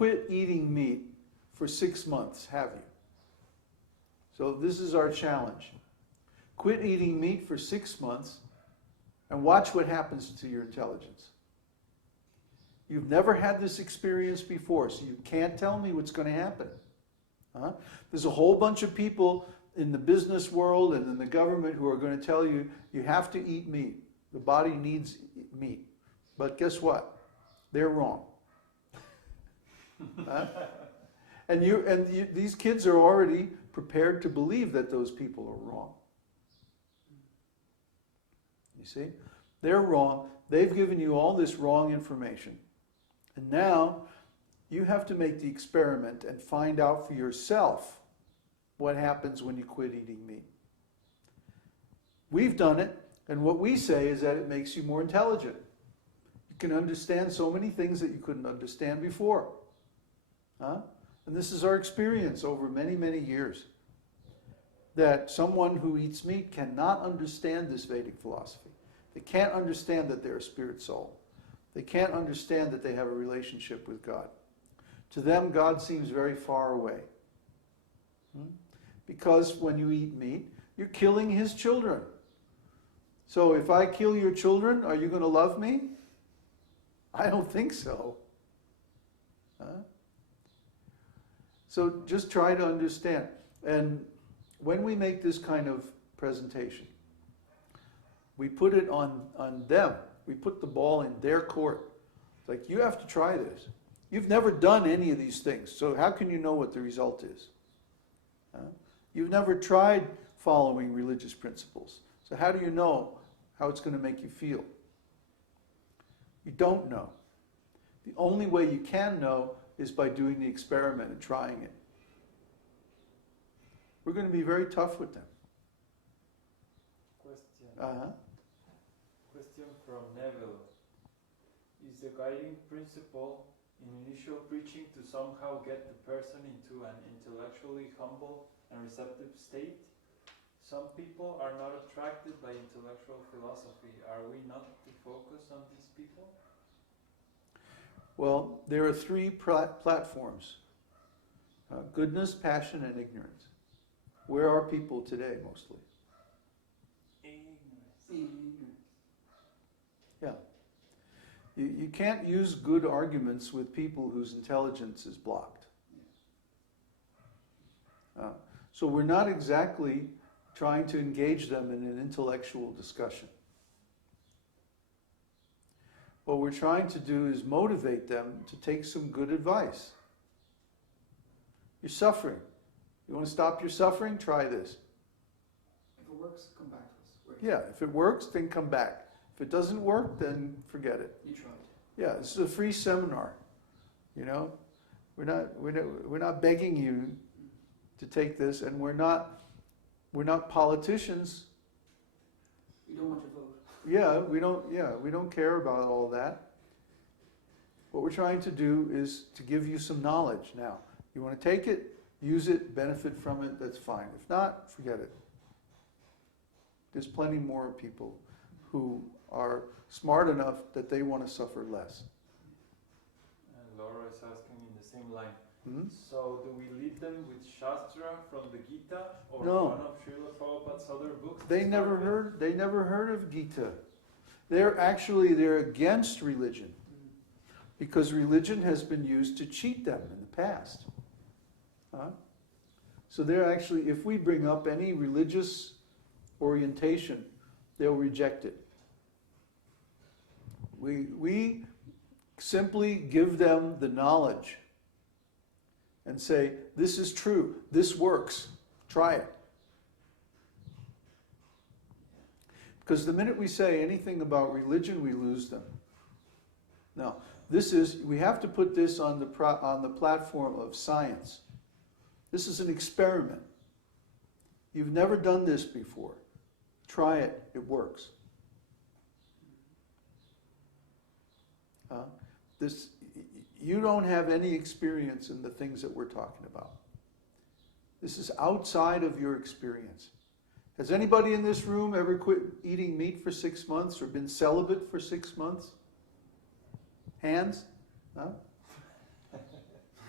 quit eating meat for 6 months, have you? So this is our challenge. Quit eating meat for 6 months and watch what happens to your intelligence. You've never had this experience before, so you can't tell me what's going to happen. There's a whole bunch of people in the business world and in the government who are going to tell you, you have to eat meat. The body needs meat. But guess what? They're wrong. These kids are already prepared to believe that those people are wrong. You see? They're wrong. They've given you all this wrong information. And now you have to make the experiment and find out for yourself what happens when you quit eating meat. We've done it, and what we say is that it makes you more intelligent. You can understand so many things that you couldn't understand before. And this is our experience over many, many years. That someone who eats meat cannot understand this Vedic philosophy. They can't understand that they're a spirit soul. They can't understand that they have a relationship with God. To them, God seems very far away. Because when you eat meat, you're killing His children. So if I kill your children, are you going to love me? I don't think so. So just try to understand. And when we make this kind of presentation, we put it on them. We put the ball in their court. It's like, you have to try this. You've never done any of these things, so how can you know what the result is? You've never tried following religious principles, so how do you know how it's going to make you feel? You don't know. The only way you can know is by doing the experiment and trying it. We're going to be very tough with them. Question. Question from Neville. Is the guiding principle in initial preaching to somehow get the person into an intellectually humble and receptive state? Some people are not attracted by intellectual philosophy. Are we not to focus on these people? Well, there are three platforms. Goodness, passion, and ignorance. Where are people today, mostly? Ignorance. Yeah. You can't use good arguments with people whose intelligence is blocked. So we're not exactly trying to engage them in an intellectual discussion. What we're trying to do is motivate them to take some good advice. You're suffering. You want to stop your suffering? Try this. If it works, come back to us. Yeah, if it works, then come back. If it doesn't work, then forget it. You tried. Yeah, this is a free seminar. You know, we're not begging you to take this, and we're not politicians. We don't want your vote. We don't care about all that. What we're trying to do is to give you some knowledge now. You want to take it, use it, benefit from it, that's fine. If not, forget it. There's plenty more people who are smart enough that they want to suffer less. And Laura is asking in the same line. Hmm? So do we lead them with Shastra from the Gita or No. one of Srila Prabhupada's other books? They never heard of Gita. They're against religion because religion has been used to cheat them in the past. So they're actually, if we bring up any religious orientation, they'll reject it. We simply give them the knowledge and say, this is true, this works, try it. Because the minute we say anything about religion, we lose them. Now, we have to put this on the platform of science. This is an experiment. You've never done this before. Try it, it works. You don't have any experience in the things that we're talking about. This is outside of your experience. Has anybody in this room ever quit eating meat for 6 months or been celibate for 6 months? Hands? Huh?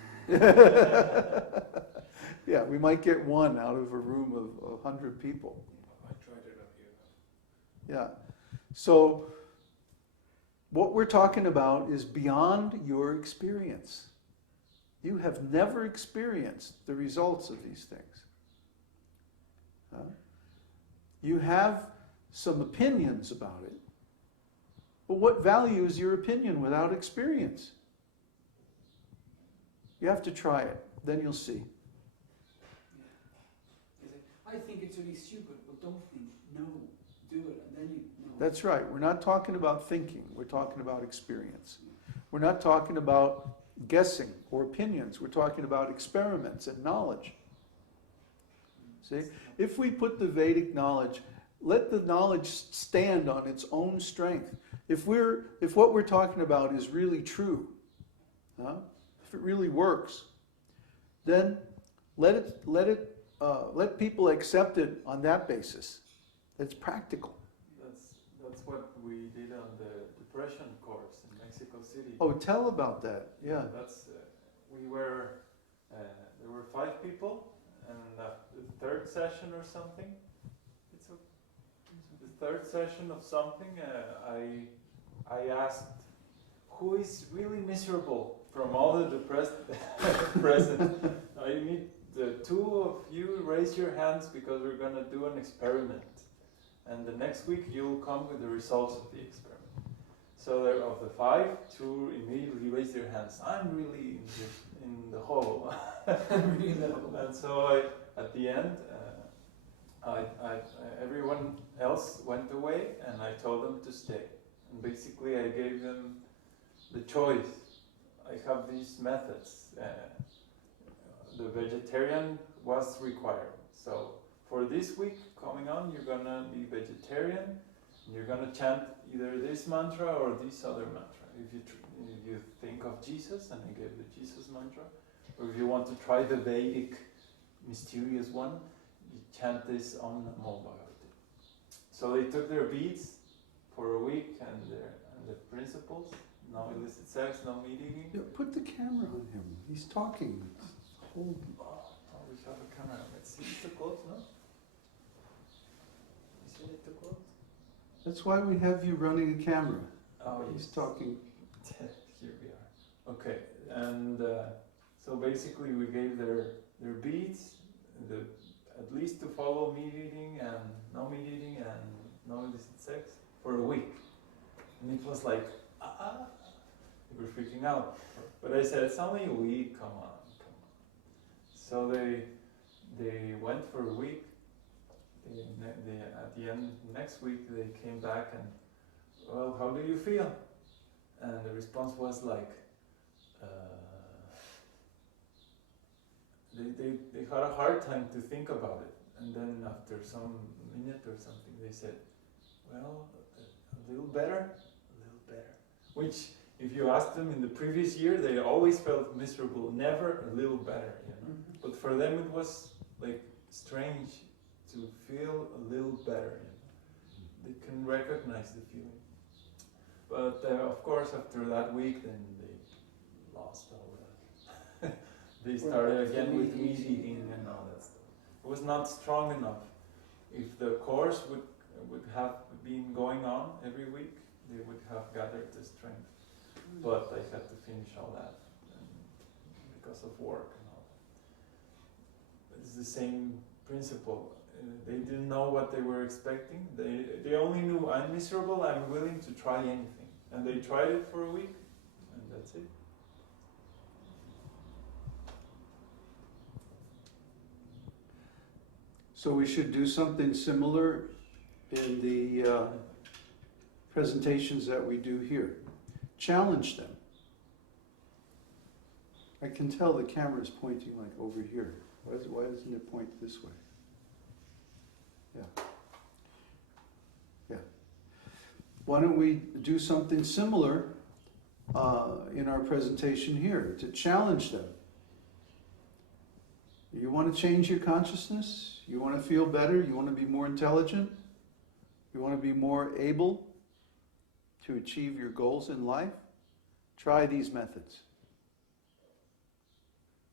Yeah, we might get one out of a room of 100 people. I tried it out here. Yeah. So what we're talking about is beyond your experience. You have never experienced the results of these things. Huh? You have some opinions about it, but what value is your opinion without experience? You have to try it, then you'll see. I think it's really stupid, but don't think. No, do it, and then you know. That's right. We're not talking about thinking. We're talking about experience. We're not talking about guessing or opinions. We're talking about experiments and knowledge. See? If we put the Vedic knowledge, let the knowledge stand on its own strength. If what we're talking about is really true, if it really works, then let people accept it on that basis. It's practical. That's what we did on the depression course in Mexico City. Oh, tell about that. Yeah. That's we were there were 5 people, and the third session or something. The third session of something. I asked, who is really miserable from all the depressed present? I need the 2 of you raise your hands because we're gonna do an experiment, and the next week you'll come with the results of the experiment. So there, of the 5, 2 immediately raised their hands. I'm really in the hole. And so at the end, everyone else went away, and I told them to stay. And basically, I gave them the choice. I have these methods. The vegetarian was required. So for this week coming on, you're gonna be vegetarian. And you're gonna chant either this mantra or this other mantra. If you think of Jesus, and I gave the Jesus mantra, or if you want to try the Vedic mysterious one, you chant this Om Namo Bhagavate. So they took their beads for a week and the principles. No illicit sex, no meat eating. Yeah, put the camera on him. He's talking. Hold. Oh, we have a camera. Let's see. It's too close, no? Is it too close? That's why we have you running a camera. Oh, He's yes. talking. Here we are. Okay, and so basically we gave their beads, at least to follow meat eating and no meat eating and no illicit sex for a week. And it was like, they were freaking out. But I said, it's only a week, come on. So they went for a week. At the end, next week, they came back and, well, how do you feel? And the response was like, they had a hard time to think about it. And then after some minute or something, they said, well, a little better. Which, if you asked them in the previous year, they always felt miserable, never a little better, you know. Mm-hmm. But for them it was like strange to feel a little better, you know. They can recognize the feeling. But of course, after that week, then they lost all that. They started again with meat eating and all that stuff. It was not strong enough. If the course would have been going on every week, they would have gathered the strength. But I had to finish all that because of work and all that. It's the same principle. They didn't know what they were expecting. They only knew, I'm miserable, I'm willing to try anything. And they tried it for a week, and that's it. So we should do something similar in the presentations that we do here. Challenge them. I can tell the camera is pointing like over here. Why doesn't it point this way? Yeah. Yeah. Why don't we do something similar in our presentation here to challenge them? You want to change your consciousness? You want to feel better? You want to be more intelligent? You want to be more able to achieve your goals in life? Try these methods.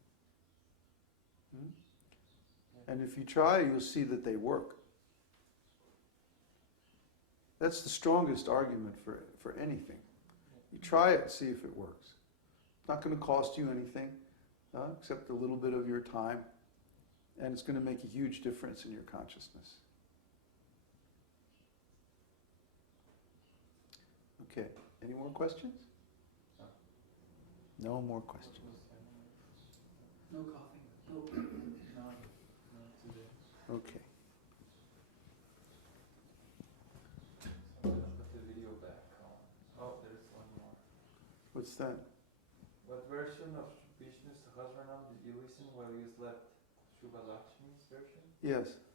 And if you try, you'll see that they work. That's the strongest argument for anything. You try it, see if it works. It's not going to cost you anything, except a little bit of your time, and it's going to make a huge difference in your consciousness. Okay, any more questions? No more questions. No coughing. No. No, not today. Okay. So I'm gonna put the video back on. Oh, there's one more. What's that? What version of Vishnu Sahasranam did you listen while you slept? Shubha Lakshmi's version? Yes.